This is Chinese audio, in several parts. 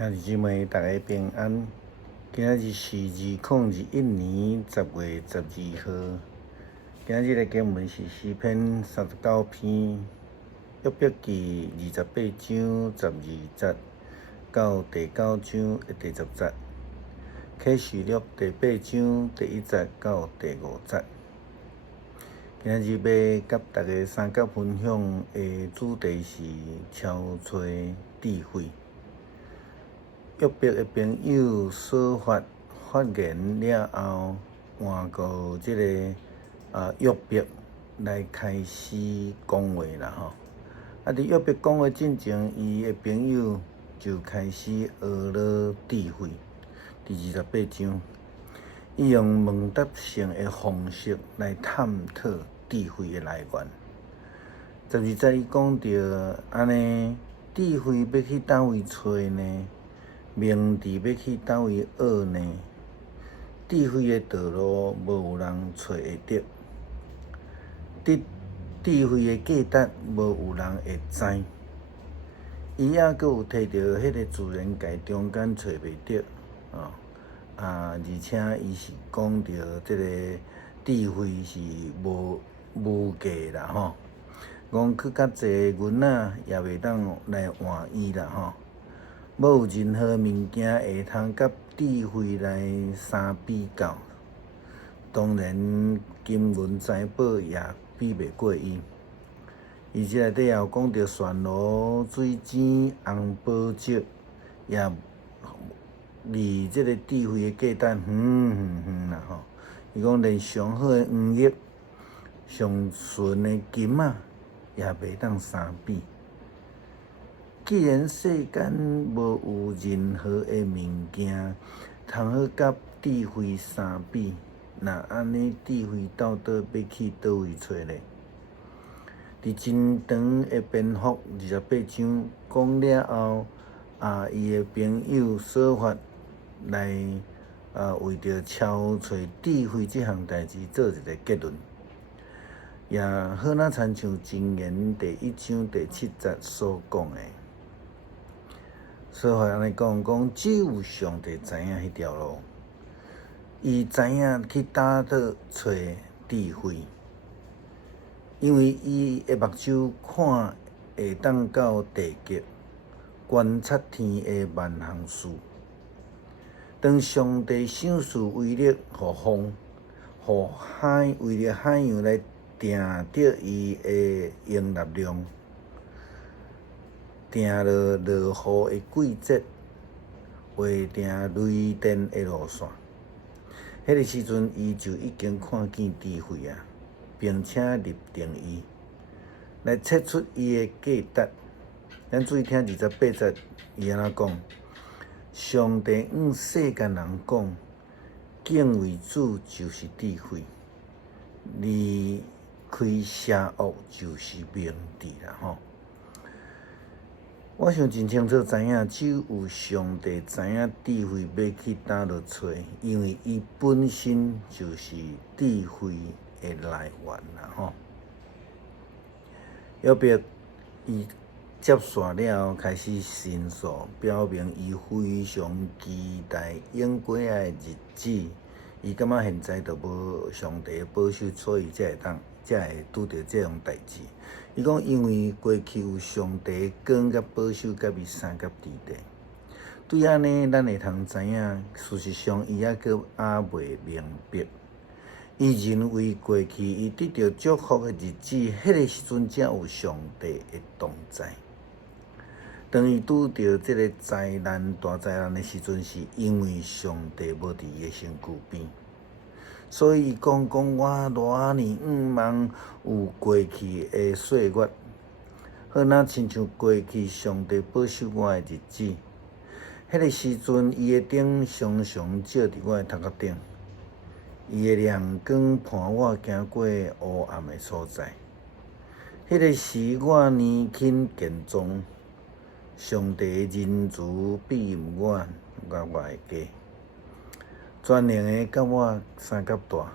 兄弟姊妹，大家平安。今仔日是2021年10月12号。今日的经文是诗篇39篇约伯记28章12节到第9章的第10节，启示录第8章第1节到第5节。今日要甲大家三角分享的主题是超找智慧。约伯的朋友所发言了后，换到这个约伯来开始讲话啦吼。伫约伯讲话之前，伊的朋友就开始学了智慧。第28章，伊用问答性的方式来探讨智慧的来源。12节伊讲到安尼，智慧要去倒位找呢？明智要去倒位学呢？智慧的道路无有人找会到，智慧的价值无有人会知。伊还佫有摕到迄个自然界中间找袂到而且伊是讲到即个智慧是无价啦吼，讲去较济银仔也袂当来换伊啦吼。无有任何物件会通甲智慧来相比较，当然金银财宝也比袂过伊。而且内底也有讲到泉炉、水晶、红宝石，也离即个智慧的价值远啦吼。伊讲连上好的黄玉、上纯的金仔，也袂当相比。既然世间无有任何的物件通好甲智慧相比，那安尼智慧到底要去倒位找呢？伫真长的篇幅28章讲了后，伊的朋友所发来为着超找智慧这项代志做一个结论，也好若亲像箴言第1章第7节所讲的。说法安尼讲，只有上帝知影迄条路，伊知影去倒倒找智慧，因为伊的目睭看会当到地极，观察天的万项事。当上帝赏赐威力，互风、互海，为了海洋来定着伊的容纳量。定落落雨的季节，划定雷电的路线。迄个时阵，伊就已经看见智慧啊，并且立定伊，来测出伊的价值。咱注意听28节，伊安怎讲？上帝世间人讲，敬畏主就是智慧，离开邪恶就是明智啦吼。我想真清楚知影，只有上帝知影智慧要去倒落找，因为伊本身就是智慧的来源啦吼。约伯伊接续了后，开始申诉，表明伊非常期待永过仔的日子。伊感觉现在都无上帝的保守，所以才会拄着这样代志。伊讲，因为过去有上帝光甲保守甲伊三角地带，对安尼，咱会通知影，事实上伊还未明白。伊认为过去伊得到祝福的日子，迄个时阵才有上帝的同在。当伊拄到这个大灾难的时阵，是因为上帝无伫伊的身躯边。所以伊讲我偌年望有过去的岁月，好若亲像过去上帝保守我的日子。迄个时阵，伊的灯常常照伫我的头壳顶，伊的亮光伴我行过黑暗的所在。迄个时我年轻健壮，上帝的仁慈庇荫我的家。全能的甲我三角大，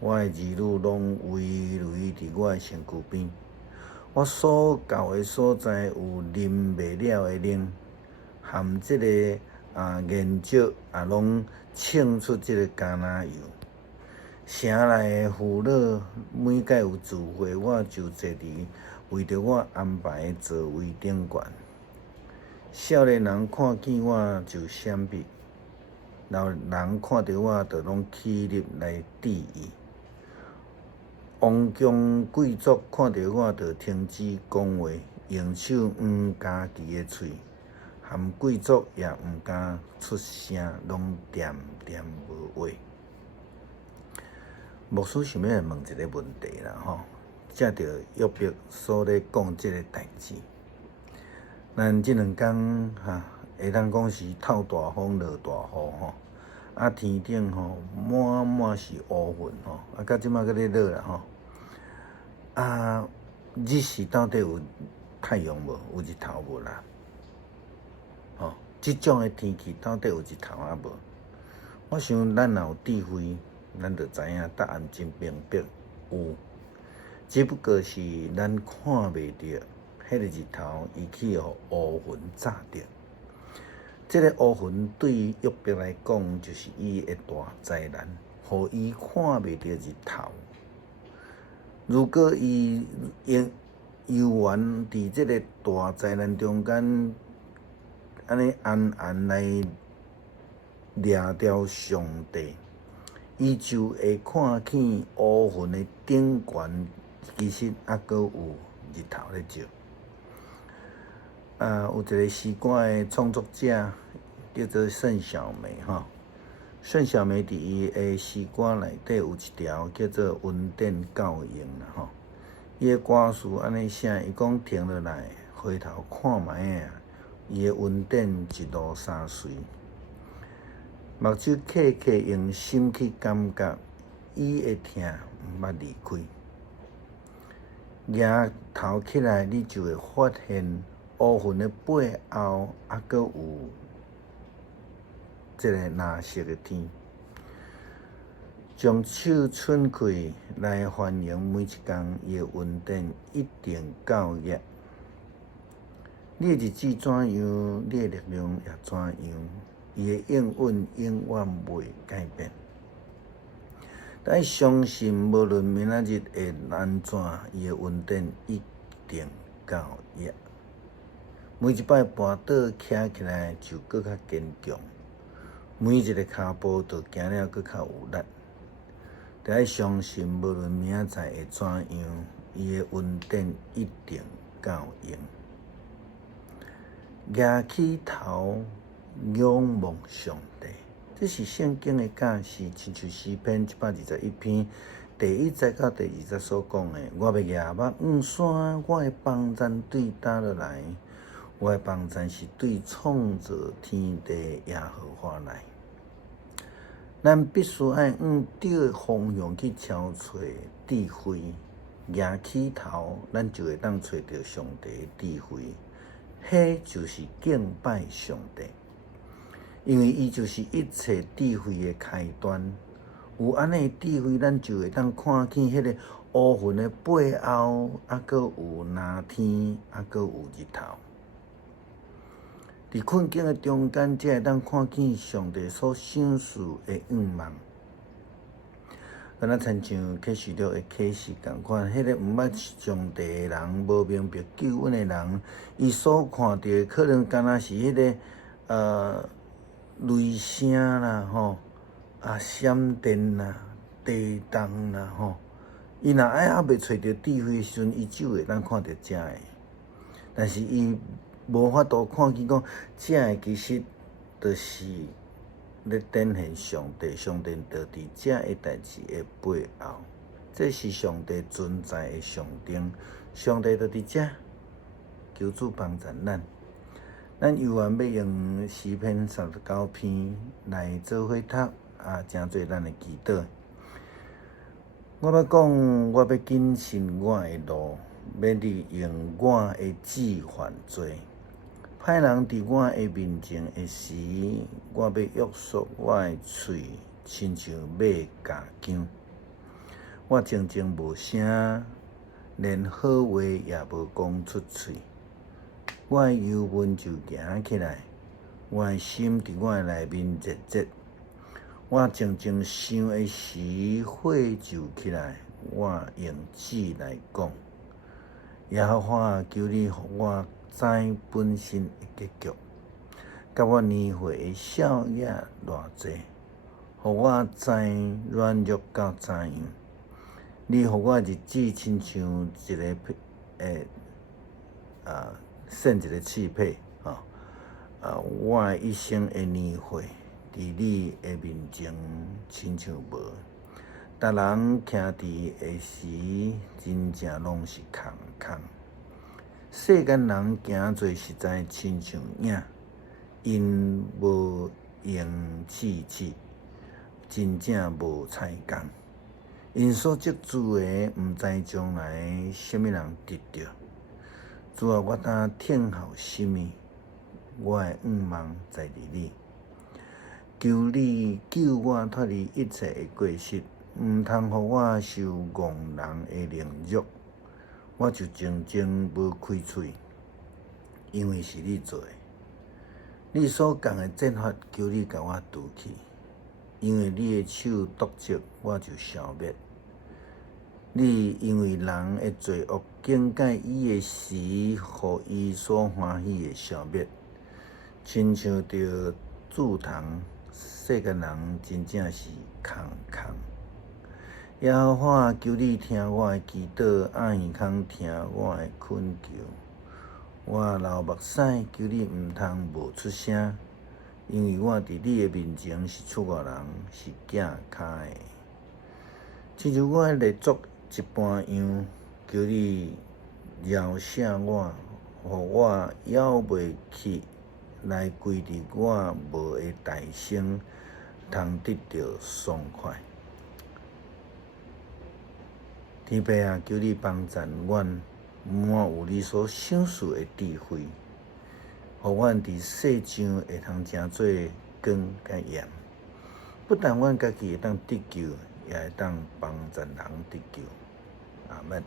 我的儿女拢围伫我的身躯边。我所到的所在有淋袂了的灵，含即个颜色拢浸出即个橄榄油。城内的父老每届有聚会，我就坐伫为着我安排的座位顶悬。少年人看见我就闪避，老人看到我就拢起立来致意。王公贵族看到我就停止讲话，用手家己的喙，含贵族也毋敢出声，拢恬恬无话。牧师想要问一个问题啦吼，借着约伯所咧讲即个代志，咱即两天会当讲是透大风落大雨吼，天顶吼满是乌云吼，到即马搁咧落啦吼，日时到底有太阳无？有日头无啦？吼，即种的天气到底有日头无？我想咱若有智慧。咱就知影答案真明白，有，只不过是咱看袂着迄个日头，伊去互乌云炸着。即个乌云对于约伯来讲，就是伊的大灾难，互伊看袂着日头。如果伊游玩伫即个大灾难中间，安尼安来掠着上帝。伊就会看见乌云的顶悬，其实还阁有日头咧照。有一个诗歌的创作者叫做盛小梅吼，盛小梅伫伊的诗歌内底有一条叫做温电效应啦吼。伊的歌词安尼写，伊讲停落来，回头看卖啊，伊的温电一路相随。目睭刻刻用心去感觉，伊会疼，毋捌离开。抬头起来，你就会发现乌云的背后，还阁有即个蓝色的天。将手伸开来欢迎每一天，伊的温电一定够热。你的日子怎样，你的力量也怎样。伊的应允永远袂改变。咱相信，无论明仔日会安怎，伊的温电一定够热。每一摆跋倒徛起来就搁较坚强，每一个骹步都行了搁较有力。得相信，无论明仔载会怎样，伊的温电一定够用。举起头。仰望上帝，这是圣经的教示，亲像诗篇121篇第1节到第2节所讲的：我要仰望山，我的帮助对倒落来，我的帮助是对创造天地耶和华来。咱必须爱对的方向去找找智慧，举起头，咱就会当找到上帝的智慧，迄就是敬拜上帝。因为伊就是一切智慧的开端，有安尼智慧，咱就会当看见迄个乌云的背后，还阁有蓝天，还阁有日头。伫困境的中间，才会当看见上帝所想事的愿望。敢若亲像启示录的启示共款，迄个毋捌上帝的人，无明白救恩的人，伊所看到的可能敢若是迄个雷声啦，闪电啦，地动啦，伊若还未找到智慧的时阵，伊就会当看到这个。但是伊无法度看见讲，这个其实就是咧展现上帝，上帝就伫这个代志的背后，这是上帝存在的象征。上帝就伫这，求主帮助咱。咱犹原要用诗篇39篇来做伙读，诚侪咱的祈祷。我要讲，我要谨慎我的路，免利用我的志犯罪。歹人伫我的面前的时，我要约束我的喙，亲像马加姜。我静静无声，连好话也无讲出嘴。我的忧闷就行起来，我的心伫我的内面热热。我静静想的时，火就起来。我用纸来讲，耶和华求你，互我知本身的结局，甲我年岁的少爷偌济，互我知软弱到怎样。你互我日子亲像一个算一个刺配我的一生的年岁，伫你的面前亲像无。逐人徛伫的时，真正拢是空空。世间人行做实在亲像影，因无用刺刺，真正无彩工。因所积聚的，毋知将来什么人得着。主啊，我当听候什么？我的愿望在伫你。求你救我脱离一切的过失，毋通互我受戆人的凌辱。我就静静无开嘴，因为是你做的。你所讲的责罚，求你甲我除去，因为你的手督责，我就消灭。你因为人的罪恶警戒伊的时，互伊所欢喜的消灭，亲像着煮糖，世间人真正是空空。耶和华，求你听我的祈祷，暗耳空听我的恳求。我流目屎，求你毋通无出声，因为我伫你的面前是出外人，是寄卡的。亲像我的列祖一般样，求你饶赦我，互我咬袂起来归伫我无的大声，通得到爽快。天父啊，求你帮助阮，满有你所赏赐的智慧，互阮伫世上会通成做光甲盐，不但阮家己会当得救，也会当帮助人得救。阿们。